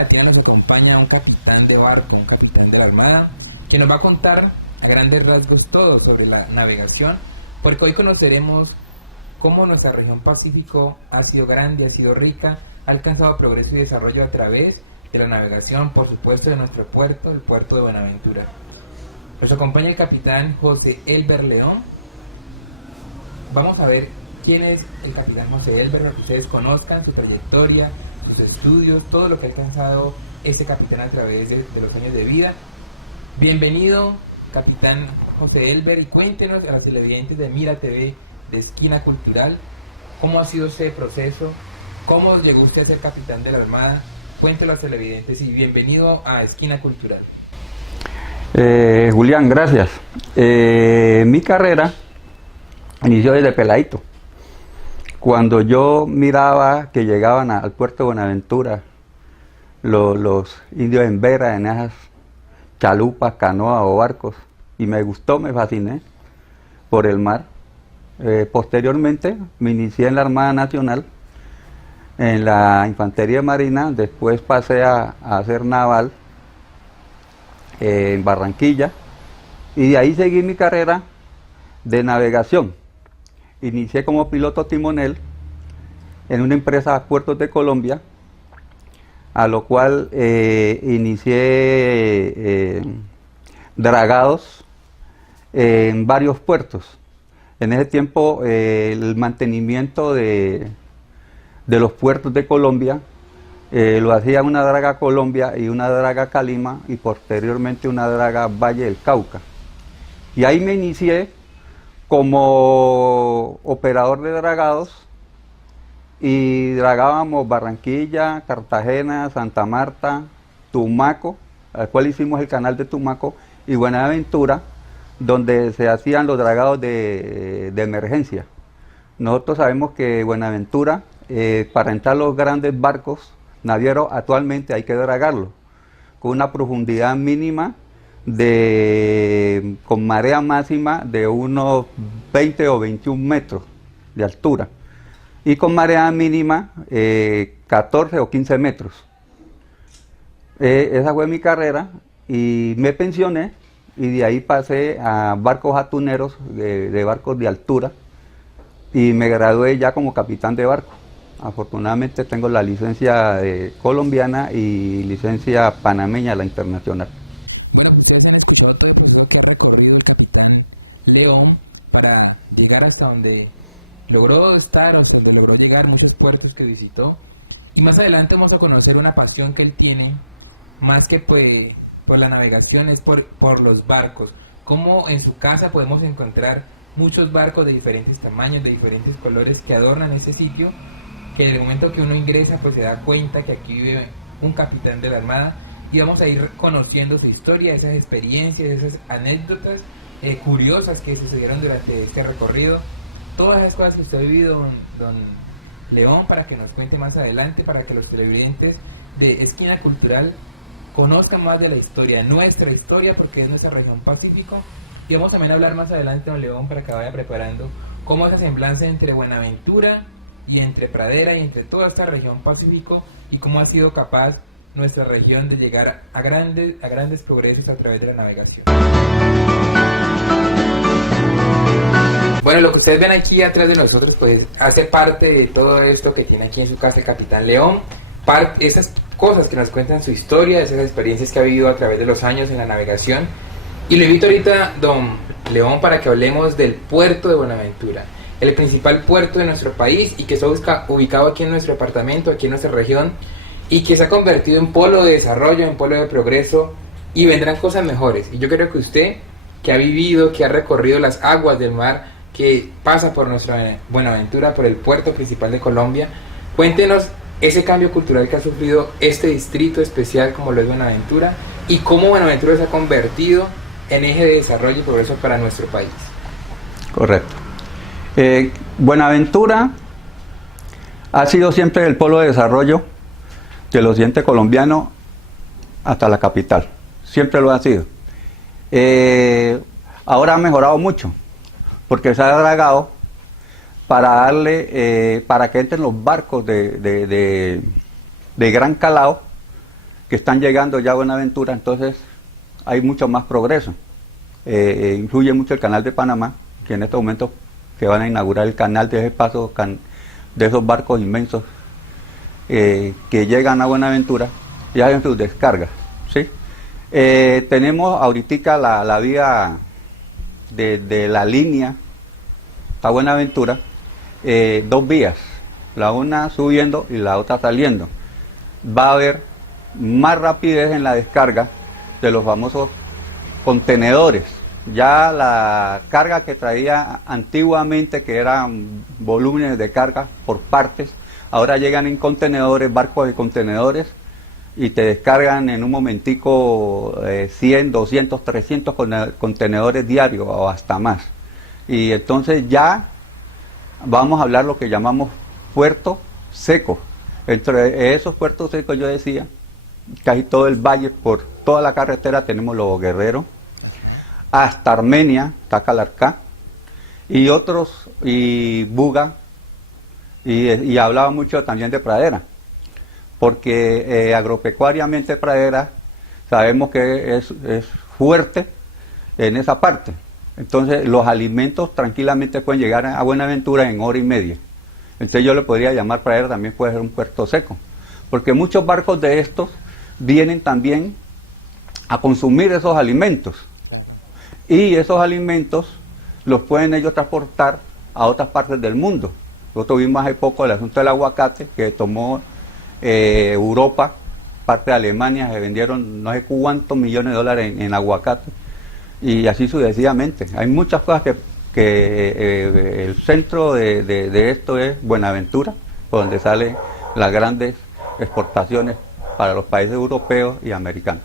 Latina nos acompaña un capitán de barco, un capitán de la Armada, que nos va a contar a grandes rasgos todo sobre la navegación, porque hoy conoceremos cómo nuestra región Pacífico ha sido grande, ha sido rica, ha alcanzado progreso y desarrollo a través de la navegación, por supuesto, de nuestro puerto, el puerto de Buenaventura. Nos acompaña el capitán José Elber León. Vamos a ver quién es el capitán José Elber, para que ustedes conozcan su trayectoria, sus estudios, todo lo que ha alcanzado este capitán a través de los años de vida. Bienvenido, capitán José Elber, y cuéntenos a los televidentes de Mira TV, de Esquina Cultural, cómo ha sido ese proceso, cómo llegó usted a ser capitán de la Armada. Cuéntenos a los televidentes y bienvenido a Esquina Cultural. Julián, gracias. Mi carrera inició desde peladito. Cuando yo miraba que llegaban al puerto de Buenaventura los indios en vera, en esas chalupas, canoas o barcos, y me gustó, me fasciné por el mar. Posteriormente me inicié en la Armada Nacional, en la Infantería Marina, después pasé a hacer naval en Barranquilla, y de ahí seguí mi carrera de navegación. Inicié como piloto timonel en una empresa Puertos de Colombia, a lo cual inicié dragados en varios puertos. En ese tiempo el mantenimiento de los puertos de Colombia lo hacía una draga Colombia y una draga Calima, y posteriormente una draga Valle del Cauca. Y ahí me inicié como operador de dragados, y dragábamos Barranquilla, Cartagena, Santa Marta, Tumaco, al cual hicimos el canal de Tumaco, y Buenaventura, donde se hacían los dragados de emergencia. Nosotros sabemos que Buenaventura, para entrar los grandes barcos navieros, actualmente hay que dragarlo con una profundidad mínima con marea máxima de unos 20 o 21 metros de altura, y con marea mínima 14 o 15 metros. Esa fue mi carrera, y me pensioné, y de ahí pasé a barcos atuneros, de barcos de altura, y me gradué ya como capitán de barco. Afortunadamente tengo la licencia colombiana y licencia panameña, la internacional. Bueno, pues ustedes han escuchado todo el camino que ha recorrido el capitán León para llegar hasta donde logró estar, o donde logró llegar, muchos puertos que visitó. Y más adelante vamos a conocer una pasión que él tiene, más que pues por la navegación, es por los barcos. Cómo en su casa podemos encontrar muchos barcos de diferentes tamaños, de diferentes colores, que adornan este sitio, que en el momento que uno ingresa pues se da cuenta que aquí vive un capitán de la Armada. Y vamos a ir conociendo su historia, esas experiencias, esas anécdotas curiosas que sucedieron durante este recorrido, todas esas cosas que usted ha vivido, don León, para que nos cuente más adelante, para que los televidentes de Esquina Cultural conozcan más de la historia, nuestra historia, porque es nuestra región Pacífico. Y vamos también a hablar más adelante, don León, para que vaya preparando cómo esa semblanza entre Buenaventura y entre Pradera y entre toda esta región Pacífico, y cómo ha sido capaz nuestra región de llegar a grandes progresos a través de la navegación. Bueno, lo que ustedes ven aquí atrás de nosotros pues hace parte de todo esto que tiene aquí en su casa el capitán León. Estas cosas que nos cuentan su historia, esas experiencias que ha vivido a través de los años en la navegación. Y lo invito ahorita, don León, para que hablemos del puerto de Buenaventura, el principal puerto de nuestro país, y que está ubicado aquí en nuestro departamento, aquí en nuestra región, y que se ha convertido en polo de desarrollo, en polo de progreso, y vendrán cosas mejores. Y yo creo que usted, que ha vivido, que ha recorrido las aguas del mar, que pasa por nuestra Buenaventura, por el puerto principal de Colombia, cuéntenos ese cambio cultural que ha sufrido este distrito especial como lo es Buenaventura, y cómo Buenaventura se ha convertido en eje de desarrollo y progreso para nuestro país. Correcto. Buenaventura ha sido siempre el polo de desarrollo del occidente colombiano hasta la capital, siempre lo ha sido. Ahora ha mejorado mucho, porque se ha dragado para que entren los barcos de gran calado que están llegando ya a Buenaventura, entonces hay mucho más progreso. Influye mucho el canal de Panamá, que en estos momentos que van a inaugurar el canal de ese paso de esos barcos inmensos que llegan a Buenaventura y hacen sus descargas, ¿sí? Tenemos ahorita la vía de la línea a Buenaventura, dos vías, la una subiendo y la otra saliendo. Va a haber más rapidez en la descarga de los famosos contenedores. Ya la carga que traía antiguamente, que eran volúmenes de carga por partes, ahora llegan en contenedores, barcos de contenedores, y te descargan en un momentico 100, 200, 300 contenedores diarios o hasta más. Y entonces ya vamos a hablar lo que llamamos puerto seco. Entre esos puertos secos, yo decía, casi todo el valle, por toda la carretera tenemos Lobo Guerrero, hasta Armenia, Tacalarcá, y otros, y Buga, y hablaba mucho también de pradera, porque agropecuariamente pradera sabemos que es fuerte en esa parte. Entonces los alimentos tranquilamente pueden llegar a Buenaventura en hora y media. Entonces yo le podría llamar pradera, también puede ser un puerto seco, porque muchos barcos de estos vienen también a consumir esos alimentos, y esos alimentos los pueden ellos transportar a otras partes del mundo. Nosotros vimos hace poco el asunto del aguacate, que tomó Europa, parte de Alemania, se vendieron no sé cuántos millones de dólares en aguacate, y así sucesivamente. Hay muchas cosas que el centro de esto es Buenaventura, por donde salen las grandes exportaciones para los países europeos y americanos.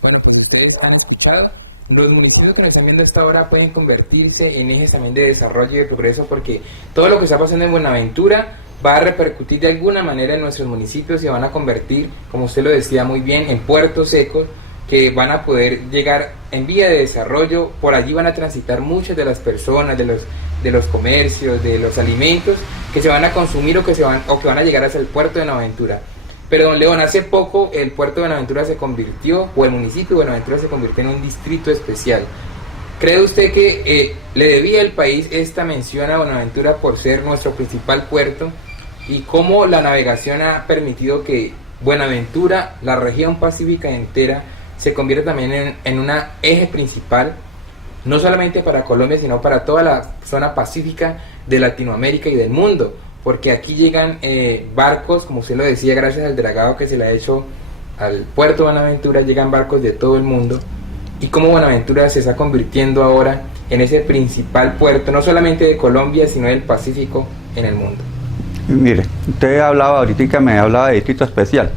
Bueno, pues ustedes han escuchado, los municipios que nos están viendo a esta hora pueden convertirse en ejes también de desarrollo y de progreso, porque todo lo que está pasando en Buenaventura va a repercutir de alguna manera en nuestros municipios y van a convertir, como usted lo decía muy bien, en puertos secos que van a poder llegar en vía de desarrollo. Por allí van a transitar muchas de las personas, de los comercios, de los alimentos que se van a consumir o que van a llegar hacia el puerto de Buenaventura. Pero don León, hace poco el puerto de Buenaventura se convirtió, o el municipio de Buenaventura se convirtió en un distrito especial. ¿Cree usted que le debía el país esta mención a Buenaventura por ser nuestro principal puerto? ¿Y cómo la navegación ha permitido que Buenaventura, la región pacífica entera, se convierta también en una eje principal, no solamente para Colombia, sino para toda la zona pacífica de Latinoamérica y del mundo? Porque aquí llegan barcos, como usted lo decía, gracias al dragado que se le ha hecho al puerto de Buenaventura, llegan barcos de todo el mundo, y cómo Buenaventura se está convirtiendo ahora en ese principal puerto, no solamente de Colombia, sino del Pacífico en el mundo. Mire, usted hablaba ahorita, me hablaba de distrito especial.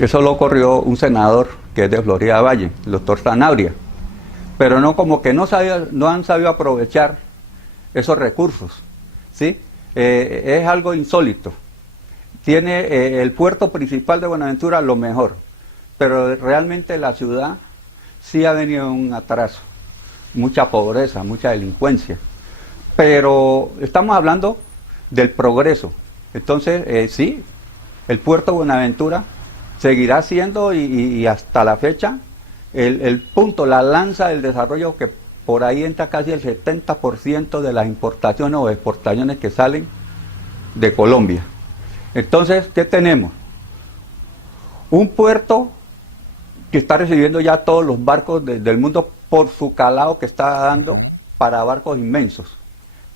Eso lo ocurrió un senador que es de Florida Valle, el doctor Sanabria, pero no, como que no han sabido aprovechar esos recursos, ¿sí? Es algo insólito. Tiene el puerto principal de Buenaventura lo mejor, pero realmente la ciudad sí ha venido un atraso, mucha pobreza, mucha delincuencia, pero estamos hablando del progreso. Entonces sí, el puerto de Buenaventura seguirá siendo y hasta la fecha el punto, la lanza del desarrollo, que por ahí entra casi el 70% de las importaciones o exportaciones que salen de Colombia. Entonces, ¿qué tenemos? Un puerto que está recibiendo ya todos los barcos del mundo por su calado que está dando para barcos inmensos,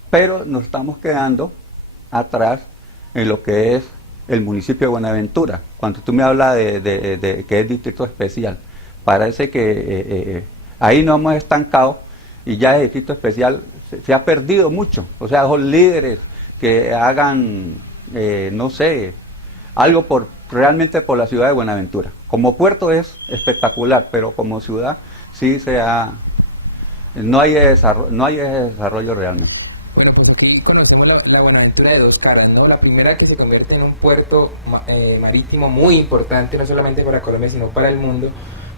pero nos estamos quedando atrás en lo que es el municipio de Buenaventura. Cuando tú me hablas de que es distrito especial, parece que ahí nos hemos estancado, y ya el distrito especial se ha perdido mucho. O sea, esos líderes que hagan, no sé, algo realmente por la ciudad de Buenaventura. Como puerto es espectacular, pero como ciudad sí no hay desarrollo realmente. Bueno, pues aquí conocemos la Buenaventura de dos caras, ¿no? La primera, que se convierte en un puerto marítimo muy importante, no solamente para Colombia, sino para el mundo.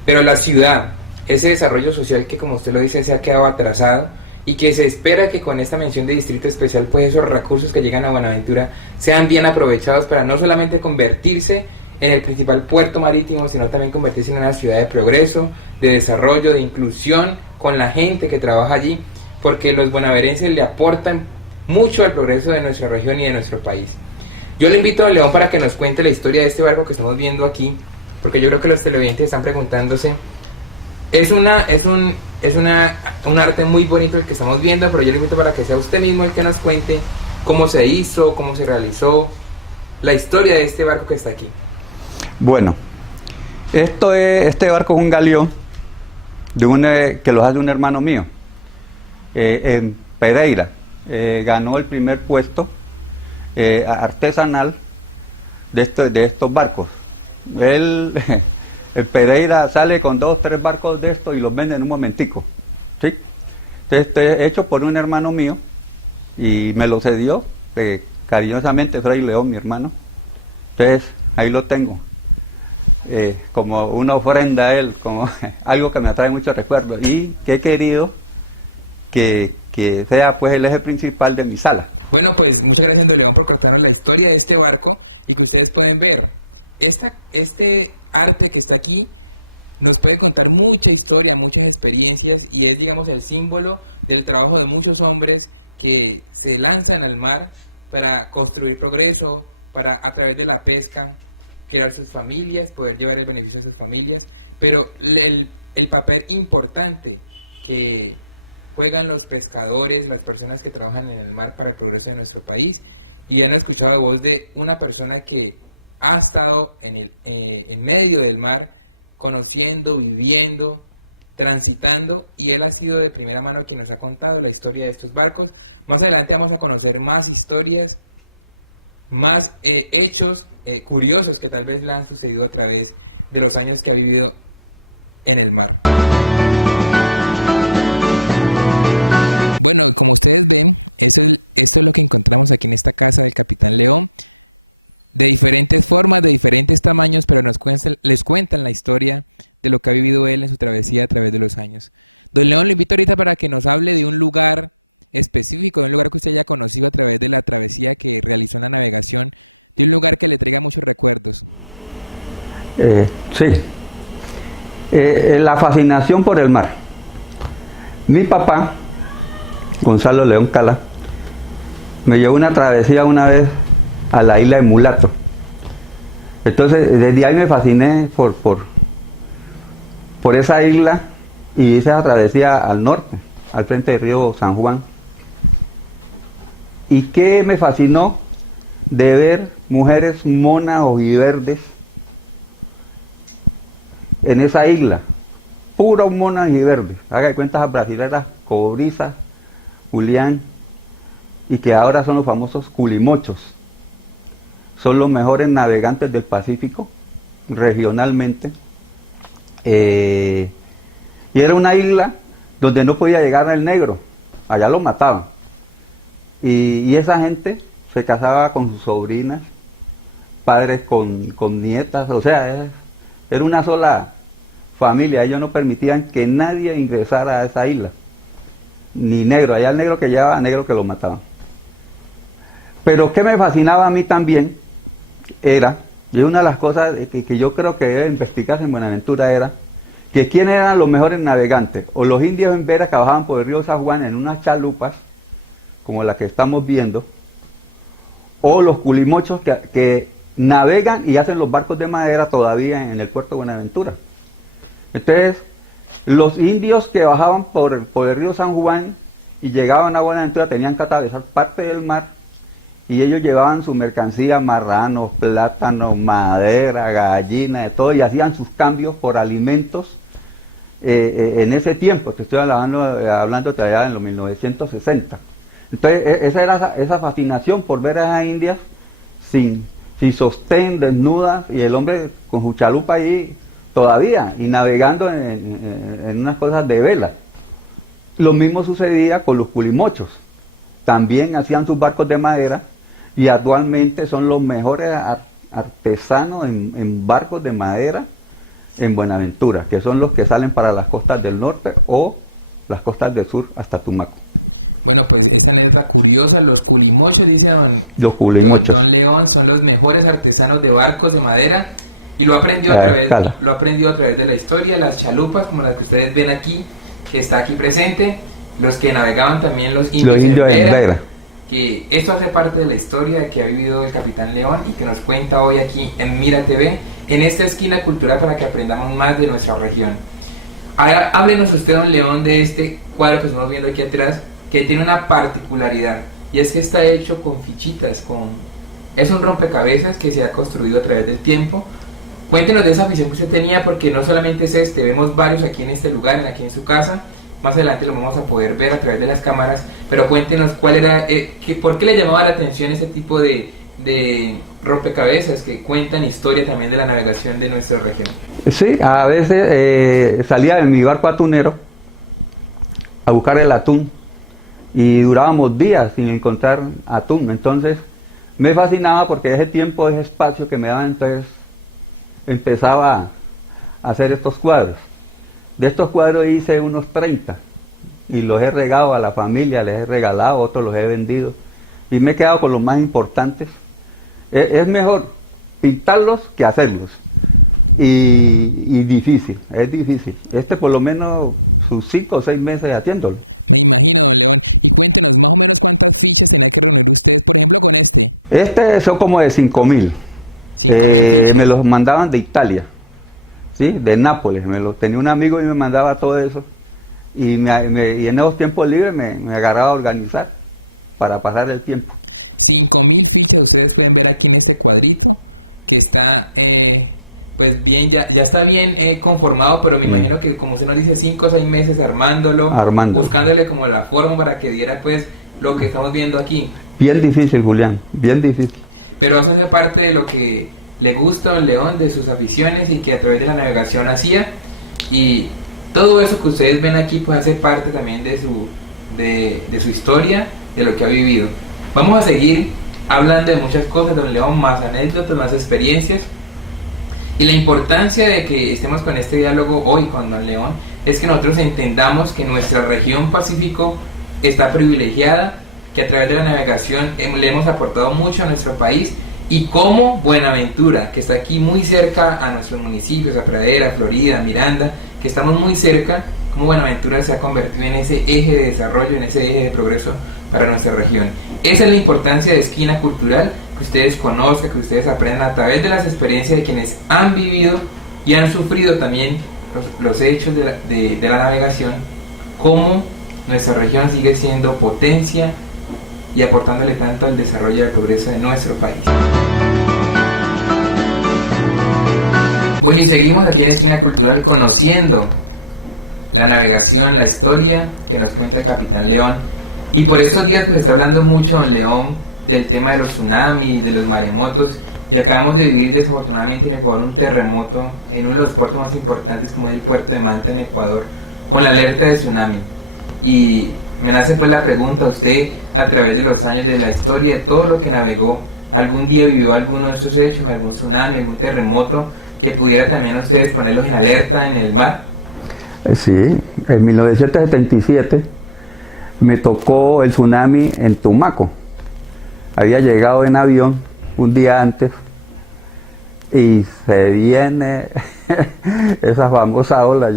Pero la ciudad, ese desarrollo social que, como usted lo dice, se ha quedado atrasado, y que se espera que con esta mención de distrito especial, pues esos recursos que llegan a Buenaventura sean bien aprovechados para no solamente convertirse en el principal puerto marítimo, sino también convertirse en una ciudad de progreso, de desarrollo, de inclusión con la gente que trabaja allí, porque los bonaerenses le aportan mucho al progreso de nuestra región y de nuestro país. Yo le invito a León para que nos cuente la historia de este barco que estamos viendo aquí, porque yo creo que los televidentes están preguntándose. Es un arte muy bonito el que estamos viendo, pero yo le invito para que sea usted mismo el que nos cuente cómo se hizo, cómo se realizó, la historia de este barco que está aquí. Bueno, este barco es un galeón que lo hace un hermano mío, en Pereira. Ganó el primer puesto artesanal de estos barcos. El Pereira sale con 2 o 3 barcos de estos y los vende en un momentico, ¿sí? Entonces, hecho por un hermano mío y me lo cedió cariñosamente Fray León, mi hermano. Entonces ahí lo tengo, como una ofrenda a él, como algo que me atrae muchos recuerdos y que he querido que sea pues el eje principal de mi sala. Bueno, pues muchas gracias, don León, por contarnos la historia de este barco y que ustedes pueden ver. Este arte que está aquí nos puede contar mucha historia, muchas experiencias y es, digamos, el símbolo del trabajo de muchos hombres que se lanzan al mar para construir progreso, para a través de la pesca crear sus familias, poder llevar el beneficio a sus familias, pero el papel importante que juegan los pescadores, las personas que trabajan en el mar para el progreso de nuestro país. Y han escuchado voz de una persona que ha estado en medio del mar, conociendo, viviendo, transitando, y él ha sido de primera mano quien nos ha contado la historia de estos barcos. Más adelante vamos a conocer más historias, más hechos curiosos que tal vez le han sucedido a través de los años que ha vivido en el mar. Sí, la fascinación por el mar. Mi papá, Gonzalo León Cala, me llevó una travesía una vez a la isla de Mulato. Entonces, desde ahí me fasciné por esa isla y hice esa travesía al norte, al frente del río San Juan. ¿Y qué me fascinó? De ver mujeres monas ojiverdes en esa isla, puras monas y verdes. Haga de cuenta esas brasileras Cobriza, Julián, y que ahora son los famosos culimochos. Son los mejores navegantes del Pacífico, regionalmente. Y era una isla donde no podía llegar el negro, allá lo mataban. Y esa gente se casaba con sus sobrinas, padres con nietas, o sea, era una sola familia. Ellos no permitían que nadie ingresara a esa isla, ni negro. Allá el negro que llevaba, negro que lo mataban. Pero que me fascinaba a mí también era, y una de las cosas que yo creo que debe investigarse en Buenaventura era, que quiénes eran los mejores navegantes, o los indios en Vera que bajaban por el río San Juan en unas chalupas, como la que estamos viendo, o los culimochos que navegan y hacen los barcos de madera todavía en el puerto de Buenaventura. Entonces, los indios que bajaban por el río San Juan y llegaban a Buenaventura tenían que atravesar parte del mar y ellos llevaban su mercancía, marranos, plátanos, madera, gallina, de todo, y hacían sus cambios por alimentos en ese tiempo. Te estoy hablando todavía en los 1960. Entonces, esa era esa fascinación por ver a esas indias sin sostén, desnudas, y el hombre con su chalupa ahí todavía, y navegando en unas cosas de vela. Lo mismo sucedía con los culimochos. También hacían sus barcos de madera, y actualmente son los mejores artesanos en barcos de madera en Buenaventura, que son los que salen para las costas del norte o las costas del sur hasta Tumaco. Bueno, pues esta anécdota curiosa, los culimochos, dice los culimochos. Don León, son los mejores artesanos de barcos de madera Y lo aprendió a través de la historia, las chalupas, como las que ustedes ven aquí, que está aquí presente, los que navegaban también los indios en Vera, que esto hace parte de la historia que ha vivido el Capitán León y que nos cuenta hoy aquí en Mira TV, en esta esquina cultural, para que aprendamos más de nuestra región. Ahora háblenos usted, don León, de este cuadro que estamos viendo aquí atrás, que tiene una particularidad, y es que está hecho con fichitas, es un rompecabezas que se ha construido a través del tiempo. Cuéntenos de esa afición que usted tenía, porque no solamente es este, vemos varios aquí en este lugar, aquí en su casa, más adelante lo vamos a poder ver a través de las cámaras, pero cuéntenos cuál era, por qué le llamaba la atención ese tipo de rompecabezas que cuentan historia también de la navegación de nuestra región. Sí, a veces salía de mi barco atunero a buscar el atún y durábamos días sin encontrar atún. Entonces me fascinaba porque ese tiempo, ese espacio que me daban, entonces empezaba a hacer estos cuadros. De estos cuadros hice unos 30 y los he regado a la familia, les he regalado, otros los he vendido y me he quedado con los más importantes. Es mejor pintarlos que hacerlos y difícil, es difícil. Por lo menos sus 5 o 6 meses haciéndolo. Son como de 5.000. Me los mandaban de Italia, ¿sí? De Nápoles. Tenía un amigo y me mandaba todo eso. Y en esos tiempos libres me agarraba a organizar para pasar el tiempo. 5.000 fichas, ustedes pueden ver aquí en este cuadrito, que está pues bien, ya está bien conformado, pero me imagino que, como usted nos dice, 5 o 6 meses armándolo, buscándole como la forma para que diera pues lo que estamos viendo aquí. Bien difícil, Julián, bien difícil. Pero eso hace parte de lo que le gusta a don León, de sus aficiones, y que a través de la navegación hacía, y todo eso que ustedes ven aquí pues hace parte también de su historia, de lo que ha vivido. Vamos a seguir hablando de muchas cosas, don León, más anécdotas, más experiencias, y la importancia de que estemos con este diálogo hoy con don León es que nosotros entendamos que nuestra región Pacífico está privilegiada, que a través de la navegación le hemos aportado mucho a nuestro país, y como Buenaventura, que está aquí muy cerca a nuestros municipios, a Pradera, Florida, Miranda, que estamos muy cerca, como Buenaventura se ha convertido en ese eje de desarrollo, en ese eje de progreso para nuestra región. Esa es la importancia de Esquina Cultural, que ustedes conozcan, que ustedes aprendan a través de las experiencias de quienes han vivido y han sufrido también los hechos de la navegación, cómo nuestra región sigue siendo potencia y aportándole tanto al desarrollo y al progreso de nuestro país. Bueno, y seguimos aquí en Esquina Cultural conociendo la navegación, la historia que nos cuenta el Capitán León. Y por estos días pues está hablando mucho don León del tema de los tsunamis, de los maremotos, y acabamos de vivir desafortunadamente en Ecuador un terremoto en uno de los puertos más importantes, como es el puerto de Manta en Ecuador, con la alerta de tsunami. Y me nace pues la pregunta, usted a través de los años de la historia, de todo lo que navegó, ¿algún día vivió alguno de estos hechos, algún tsunami, algún terremoto que pudiera también a ustedes ponerlos en alerta en el mar? Sí, en 1977 me tocó el tsunami en Tumaco. Había llegado en avión un día antes y se viene esa famosa ola.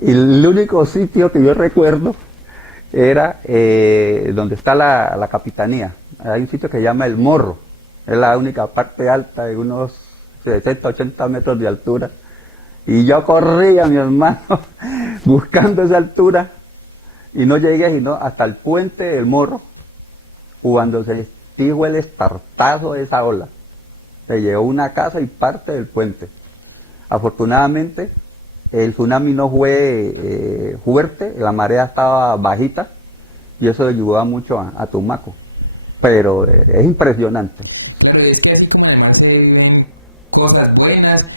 Y el único sitio que yo recuerdo era donde está la capitanía. Hay un sitio que se llama El Morro. Es la única parte alta de unos 60, 80 metros de altura. Y yo corría, mi hermano, buscando esa altura. Y no llegué sino hasta el puente del Morro, cuando se dijo el estartazo de esa ola. Se llevó una casa y parte del puente. Afortunadamente, el tsunami no fue fuerte, la marea estaba bajita, y eso ayudaba mucho a Tumaco. Pero es impresionante. Claro, y es que así como además se viven cosas buenas,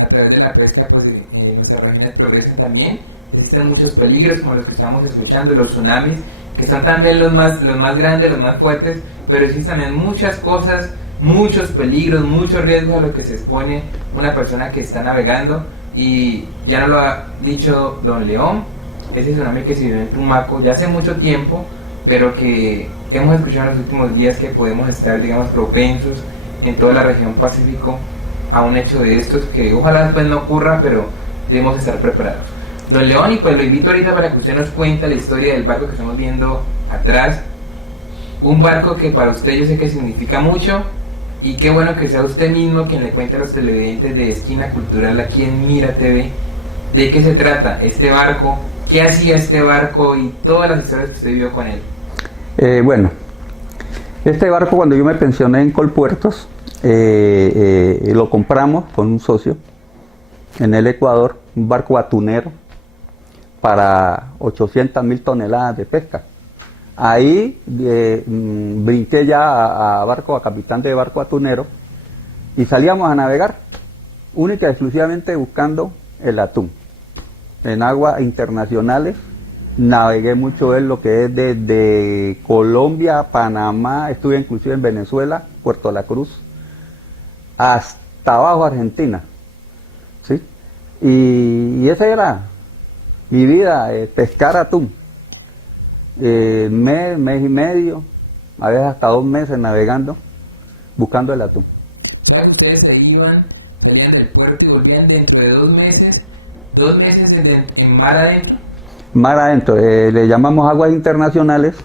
a través de la pesca, pues nuestras regiones progresan también. Existen muchos peligros como los que estamos escuchando, los tsunamis, que son también los más grandes, los más fuertes, pero existen también muchas cosas, muchos peligros, muchos riesgos a los que se expone una persona que está navegando. Y ya nos lo ha dicho don León, ese tsunami que se vivió en Tumaco ya hace mucho tiempo, pero que hemos escuchado en los últimos días que podemos estar, digamos, propensos en toda la región Pacífico a un hecho de estos que ojalá después no ocurra, pero debemos estar preparados. Don León, y pues lo invito ahorita para que usted nos cuente la historia del barco que estamos viendo atrás. Un barco que para usted yo sé que significa mucho, y qué bueno que sea usted mismo quien le cuente a los televidentes de Esquina Cultural aquí en Mira TV de qué se trata este barco, qué hacía este barco y todas las historias que usted vivió con él. Bueno, este barco cuando yo me pensioné en Colpuertos, lo compramos con un socio en el Ecuador, un barco atunero para 800.000 toneladas de pesca. Ahí brinqué ya a barco, a capitán de barco atunero, y salíamos a navegar, única y exclusivamente buscando el atún. En aguas internacionales navegué mucho en lo que es desde Colombia, Panamá, estuve inclusive en Venezuela, Puerto La Cruz, hasta abajo Argentina, ¿sí? Y esa era mi vida, pescar atún. Mes y medio, a veces hasta 2 meses navegando, buscando el atún. ¿Sabe que ustedes se iban, salían del puerto y volvían dentro de 2 meses en mar adentro? Mar adentro, le llamamos aguas internacionales,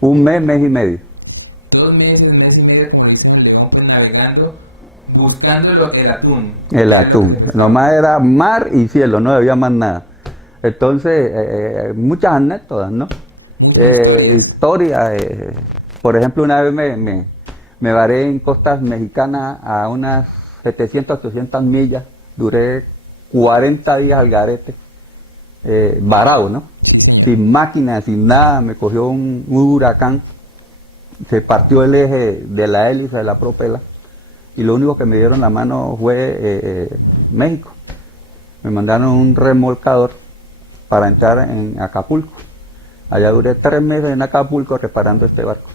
un mes, mes y medio. 2 meses, mes y medio, como le dicen en León, pues navegando, buscando el atún. El atún, nomás era mar y cielo, no había más nada. Entonces, muchas anécdotas, ¿no? Historia, por ejemplo, una vez me varé en costas mexicanas a unas 700, 800 millas, duré 40 días al garete, varado, ¿no? Sin máquina, sin nada, me cogió un huracán, se partió el eje de la hélice de la propela y lo único que me dieron la mano fue México. Me mandaron un remolcador para entrar en Acapulco. Allá duré 3 meses en Acapulco reparando este barco.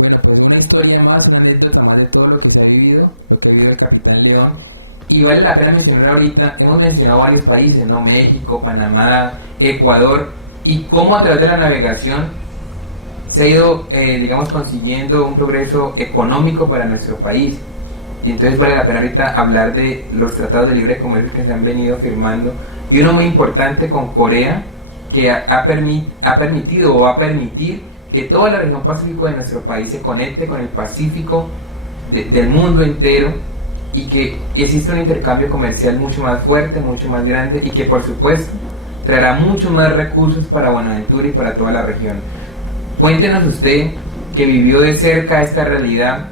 Bueno, pues una historia más, una anécdota más de todo lo que se ha vivido, lo que ha vivido el Capitán León. Y vale la pena mencionar ahorita, hemos mencionado varios países, ¿no? México, Panamá, Ecuador, y cómo a través de la navegación se ha ido, digamos, consiguiendo un progreso económico para nuestro país. Y entonces vale la pena ahorita hablar de los tratados de libre comercio que se han venido firmando, y uno muy importante con Corea, que ha permitido o va a permitir que toda la región pacífico de nuestro país se conecte con el Pacífico del mundo entero, y que existe un intercambio comercial mucho más fuerte, mucho más grande, y que por supuesto traerá muchos más recursos para Buenaventura y para toda la región. Cuéntenos usted, que vivió de cerca esta realidad,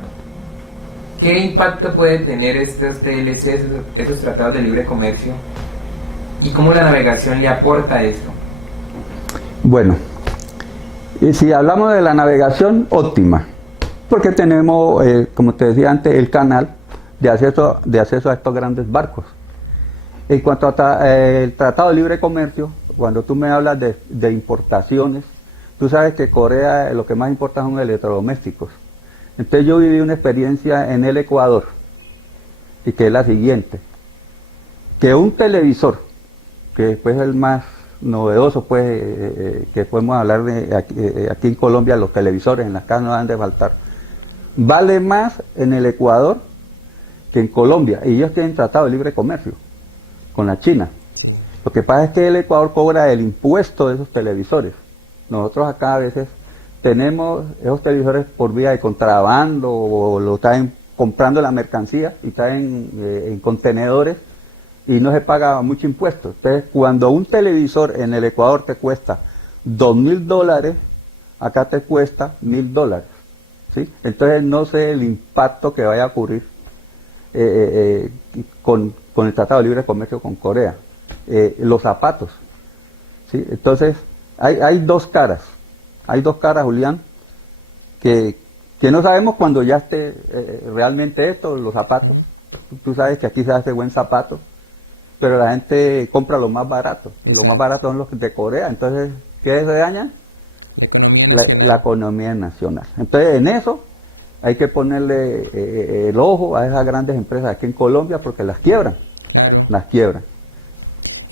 ¿qué impacto puede tener estos TLC, esos tratados de libre comercio, y cómo la navegación le aporta a esto? Bueno, y si hablamos de la navegación, óptima, porque tenemos, como te decía antes, el canal de acceso a estos grandes barcos. En cuanto al Tratado de Libre Comercio, cuando tú me hablas de importaciones, tú sabes que Corea lo que más importa son electrodomésticos. Entonces yo viví una experiencia en el Ecuador, y que es la siguiente, que un televisor, que después es el más novedoso, pues, que podemos hablar de aquí en Colombia, los televisores en las casas no han de faltar, vale más en el Ecuador que en Colombia, y ellos tienen tratado de libre comercio con la China. Lo que pasa es que el Ecuador cobra el impuesto de esos televisores. Nosotros acá a veces tenemos esos televisores por vía de contrabando, o lo traen comprando la mercancía y traen en contenedores, y no se paga mucho impuesto. Entonces, cuando un televisor en el Ecuador te cuesta $2.000, acá te cuesta $1.000, ¿sí? Entonces no sé el impacto que vaya a ocurrir con el Tratado de Libre Comercio con Corea. Los zapatos, ¿sí? Entonces hay dos caras, Julián, que no sabemos cuando ya esté realmente esto, los zapatos. Tú sabes que aquí se hace buen zapato, pero la gente compra lo más barato, y lo más barato son los de Corea. Entonces, ¿qué se daña? La economía nacional. Entonces, en eso hay que ponerle el ojo a esas grandes empresas aquí en Colombia, porque las quiebran. Claro. Las quiebran.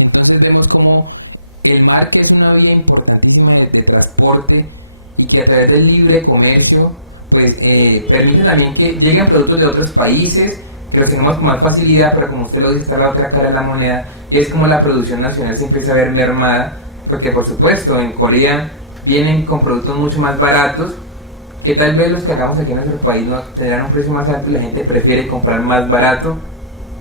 Entonces vemos como el mar, que es una vía importantísima de transporte, y que a través del libre comercio pues permite también que lleguen productos de otros países, que los tengamos con más facilidad, pero como usted lo dice, está la otra cara de la moneda, y es como la producción nacional se empieza a ver mermada, porque por supuesto en Corea vienen con productos mucho más baratos, que tal vez los que hagamos aquí en nuestro país no tendrán un precio más alto y la gente prefiere comprar más barato,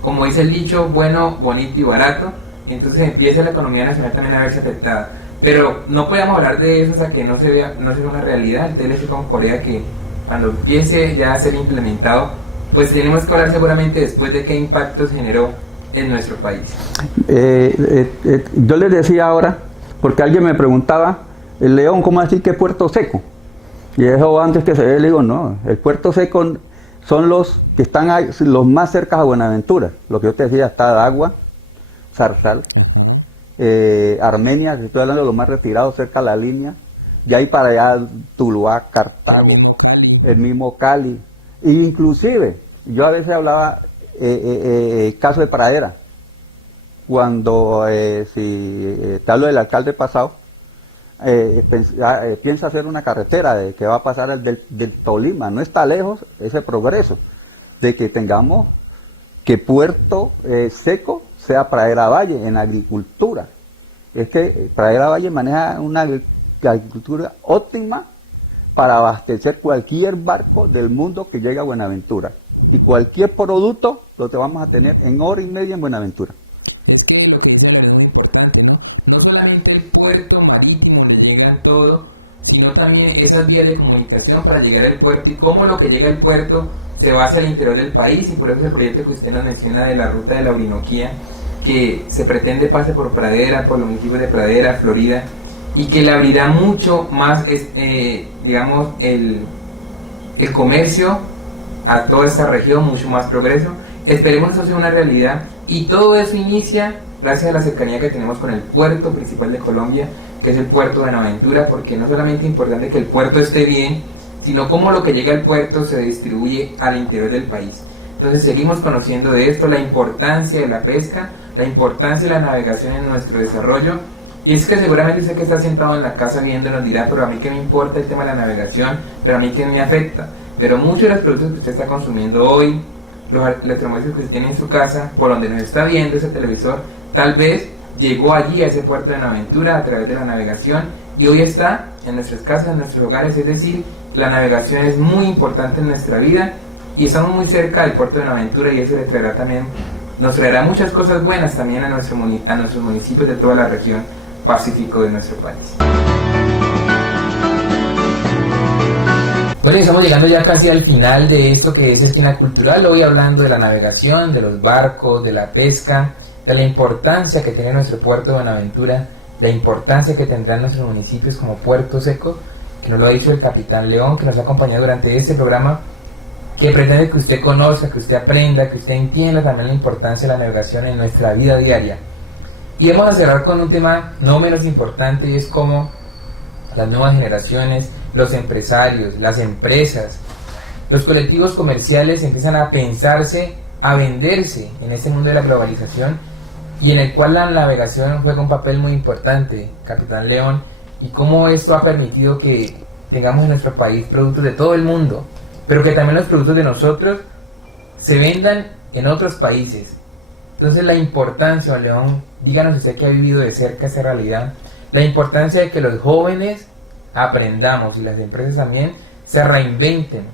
como dice el dicho, bueno, bonito y barato, entonces empieza la economía nacional también a verse afectada. Pero no podemos hablar de eso hasta que no se vea una realidad. El TLC con Corea, que cuando empiece ya a ser implementado, pues tenemos que hablar seguramente después de qué impactos generó en nuestro país. Yo les decía ahora, porque alguien me preguntaba, el León, ¿cómo así que Puerto Seco? Y eso antes que se ve, le digo, no, el Puerto Seco son los que están ahí, los más cerca a Buenaventura. Lo que yo te decía, está Dagua, Zarzal, Armenia, que estoy hablando de los más retirados, cerca de la línea, de ahí para allá Tuluá, Cartago, el mismo Cali, e inclusive yo a veces hablaba caso de Pradera, cuando si te hablo del alcalde pasado, piensa hacer una carretera que va a pasar del Tolima, no está lejos ese progreso, de que tengamos que Puerto Seco sea Pradera Valle en agricultura. Es que Pradera Valle maneja una agricultura óptima para abastecer cualquier barco del mundo que llegue a Buenaventura. Y cualquier producto lo te vamos a tener en hora y media en Buenaventura. Es que lo que dice es muy importante, ¿no? No solamente el puerto marítimo le llegan todo, sino también esas vías de comunicación para llegar al puerto y cómo lo que llega al puerto se va hacia el interior del país, y por eso es el proyecto que usted nos menciona de la ruta de la Orinoquía, que se pretende pase por Pradera, por los municipios de Pradera, Florida, y que le abrirá mucho más, digamos, el comercio a toda esta región, mucho más progreso. Esperemos eso sea una realidad, y todo eso inicia gracias a la cercanía que tenemos con el puerto principal de Colombia, que es el puerto de Buenaventura, porque no solamente es importante que el puerto esté bien, sino cómo lo que llega al puerto se distribuye al interior del país. Entonces seguimos conociendo de esto, la importancia de la pesca, la importancia de la navegación en nuestro desarrollo. Y es que seguramente usted que está sentado en la casa viendo nos dirá, pero a mí qué me importa el tema de la navegación, pero a mí qué me afecta. Pero muchos de los productos que usted está consumiendo hoy, los electrodomésticos que usted tiene en su casa, por donde nos está viendo ese televisor, tal vez llegó allí a ese puerto de Buenaventura a través de la navegación, y hoy está en nuestras casas, en nuestros hogares. Es decir, la navegación es muy importante en nuestra vida, y estamos muy cerca del puerto de Buenaventura, y eso le traerá también, nos traerá muchas cosas buenas también a nuestros municipios de toda la región pacífico de nuestro país. Bueno, estamos llegando ya casi al final de esto que es Esquina Cultural, hoy hablando de la navegación, de los barcos, de la pesca, de la importancia que tiene nuestro puerto de Buenaventura, la importancia que tendrán nuestros municipios como Puerto Seco, que nos lo ha dicho el capitán León, que nos ha acompañado durante este programa, que pretende que usted conozca, que usted aprenda, que usted entienda también la importancia de la navegación en nuestra vida diaria. Y vamos a cerrar con un tema no menos importante, y es cómo las nuevas generaciones, los empresarios, las empresas, los colectivos comerciales empiezan a pensarse, a venderse en este mundo de la globalización, y en el cual la navegación juega un papel muy importante, capitán León, y cómo esto ha permitido que tengamos en nuestro país productos de todo el mundo, pero que también los productos de nosotros se vendan en otros países. Entonces la importancia, León, díganos usted que ha vivido de cerca esa realidad, la importancia de que los jóvenes aprendamos y las empresas también se reinventen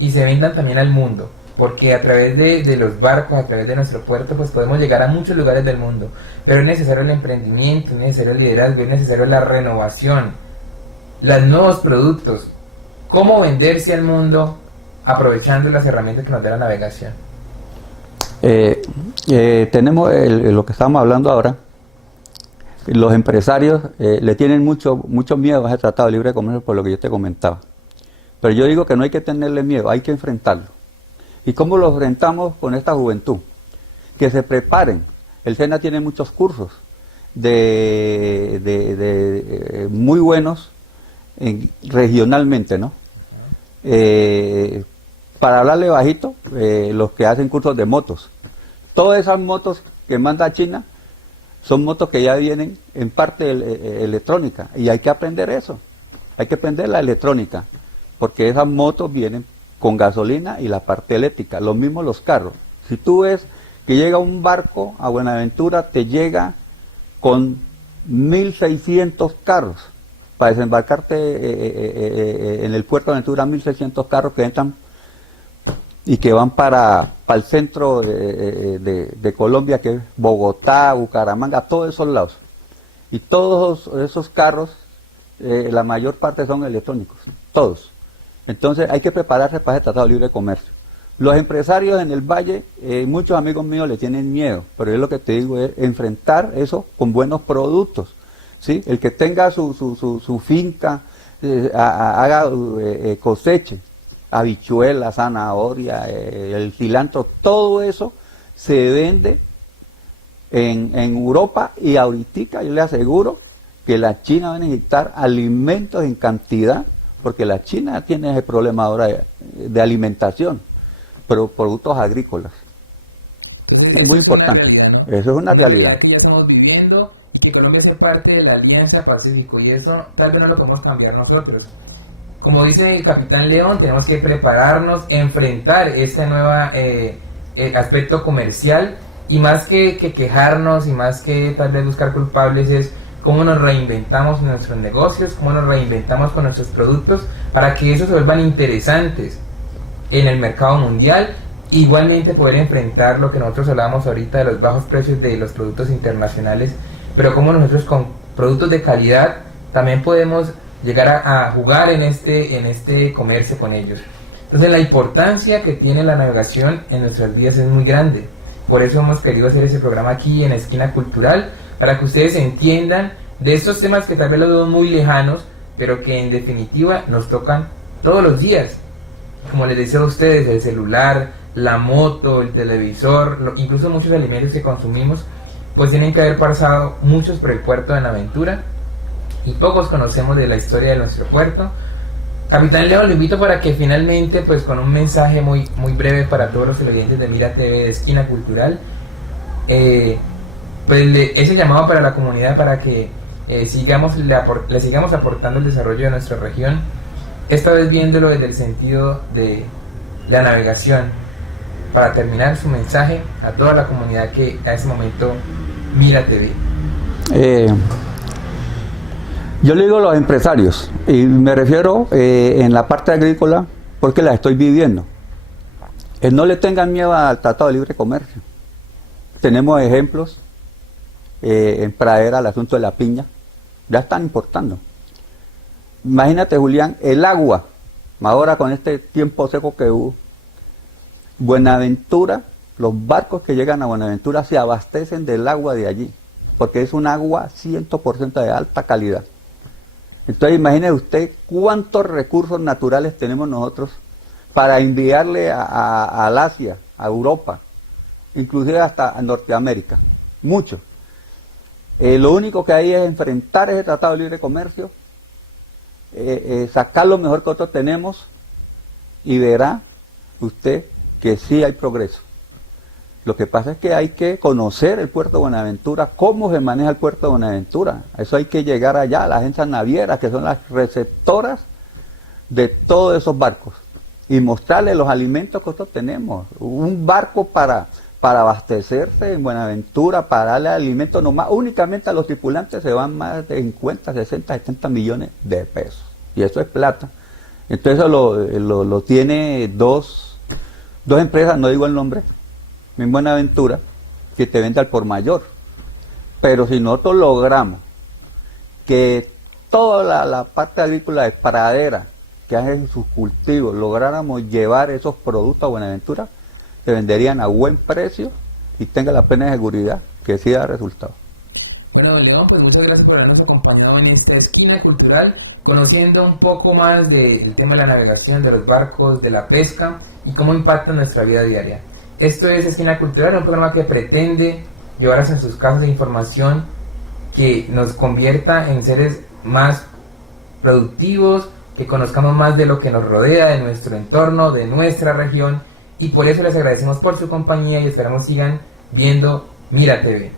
y se vendan también al mundo, porque a través de los barcos, a través de nuestro puerto, pues podemos llegar a muchos lugares del mundo, pero es necesario el emprendimiento, es necesario el liderazgo, es necesario la renovación, los nuevos productos, cómo venderse al mundo aprovechando las herramientas que nos da la navegación. Tenemos lo que estamos hablando ahora. Los empresarios le tienen mucho miedo a ese tratado de libre comercio, por lo que yo te comentaba. Pero yo digo que no hay que tenerle miedo, hay que enfrentarlo. ¿Y cómo lo enfrentamos con esta juventud? Que se preparen. El SENA tiene muchos cursos muy buenos regionalmente, ¿no? Para hablarle bajito, los que hacen cursos de motos. Todas esas motos que manda China son motos que ya vienen en parte electrónica, y hay que aprender eso. Hay que aprender la electrónica, porque esas motos vienen con gasolina y la parte eléctrica. Lo mismo los carros. Si tú ves que llega un barco a Buenaventura, te llega con 1.600 carros. Para desembarcarte en el puerto de Buenaventura, 1.600 carros que entran y que van para el centro de Colombia, que es Bogotá, Bucaramanga, todos esos lados. Y todos esos carros, la mayor parte son electrónicos, todos. Entonces hay que prepararse para ese Tratado de Libre Comercio. Los empresarios en el Valle, muchos amigos míos le tienen miedo, pero yo lo que te digo es enfrentar eso con buenos productos, ¿sí? El que tenga su finca, haga coseche, habichuela, zanahoria, el cilantro, todo eso se vende en Europa, y ahorita yo le aseguro que la China va a necesitar alimentos en cantidad, porque la China tiene ese problema ahora de alimentación, pero productos agrícolas. Entonces, Es muy eso importante. una realidad, ¿no? Eso es una realidad. Que ya estamos viviendo y que Colombia hace parte de la Alianza Pacífico, y eso tal vez no lo podemos cambiar nosotros. Como dice el capitán León, tenemos que prepararnos, enfrentar este nuevo aspecto comercial, y más que quejarnos y más que tal vez buscar culpables, es cómo nos reinventamos en nuestros negocios, cómo nos reinventamos con nuestros productos para que esos se vuelvan interesantes en el mercado mundial. Igualmente poder enfrentar lo que nosotros hablábamos ahorita de los bajos precios de los productos internacionales, pero cómo nosotros con productos de calidad también podemos llegar a jugar en este comercio con ellos. Entonces la importancia que tiene la navegación en nuestras vidas es muy grande. Por eso hemos querido hacer ese programa aquí en Esquina Cultural, para que ustedes entiendan de estos temas que tal vez los veo muy lejanos, pero que en definitiva nos tocan todos los días. Como les decía a ustedes, el celular, la moto, el televisor, incluso muchos alimentos que consumimos, pues tienen que haber pasado muchos por el puerto de Buenaventura, y pocos conocemos de la historia de nuestro puerto. Capitán Leo, lo invito para que finalmente, pues con un mensaje muy breve para todos los televidentes de Mira TV de Esquina Cultural, pues ese llamado para la comunidad, para que le sigamos aportando el desarrollo de nuestra región, esta vez viéndolo desde el sentido de la navegación, para terminar su mensaje a toda la comunidad que a ese momento Mira TV. Yo le digo a los empresarios, y me refiero en la parte agrícola, porque la estoy viviendo. No le tengan miedo al Tratado de Libre Comercio. Tenemos ejemplos en Pradera, el asunto de la piña, ya están importando. Imagínate, Julián, el agua, ahora con este tiempo seco que hubo, Buenaventura, los barcos que llegan a Buenaventura se abastecen del agua de allí, porque es un agua 100% de alta calidad. Entonces imagine usted cuántos recursos naturales tenemos nosotros para enviarle al Asia, a Europa, inclusive hasta a Norteamérica, mucho. Lo único que hay es enfrentar ese Tratado de Libre Comercio, sacar lo mejor que nosotros tenemos, y verá usted que sí hay progreso. Lo que pasa es que hay que conocer el puerto de Buenaventura, cómo se maneja el puerto de Buenaventura. Eso hay que llegar allá, a las agencias navieras, que son las receptoras de todos esos barcos, y mostrarles los alimentos que nosotros tenemos. Un barco para abastecerse en Buenaventura, para darle alimentos nomás, únicamente a los tripulantes se van más de 50, 60, 70 millones de pesos. Y eso es plata. Entonces eso lo tiene dos empresas, no digo el nombre, en Buenaventura, que te vende al por mayor. Pero si nosotros logramos que toda la parte agrícola de Pradera, que hacen sus cultivos, lográramos llevar esos productos a Buenaventura, se venderían a buen precio y tenga la plena seguridad que sí da resultado. Bueno, León, pues muchas gracias por habernos acompañado en esta esquina cultural, conociendo un poco más del tema de la navegación, de los barcos, de la pesca y cómo impacta nuestra vida diaria. Esto es Esquina Cultural, un programa que pretende llevarnos en sus casas información que nos convierta en seres más productivos, que conozcamos más de lo que nos rodea, de nuestro entorno, de nuestra región, y por eso les agradecemos por su compañía y esperamos sigan viendo Mira TV.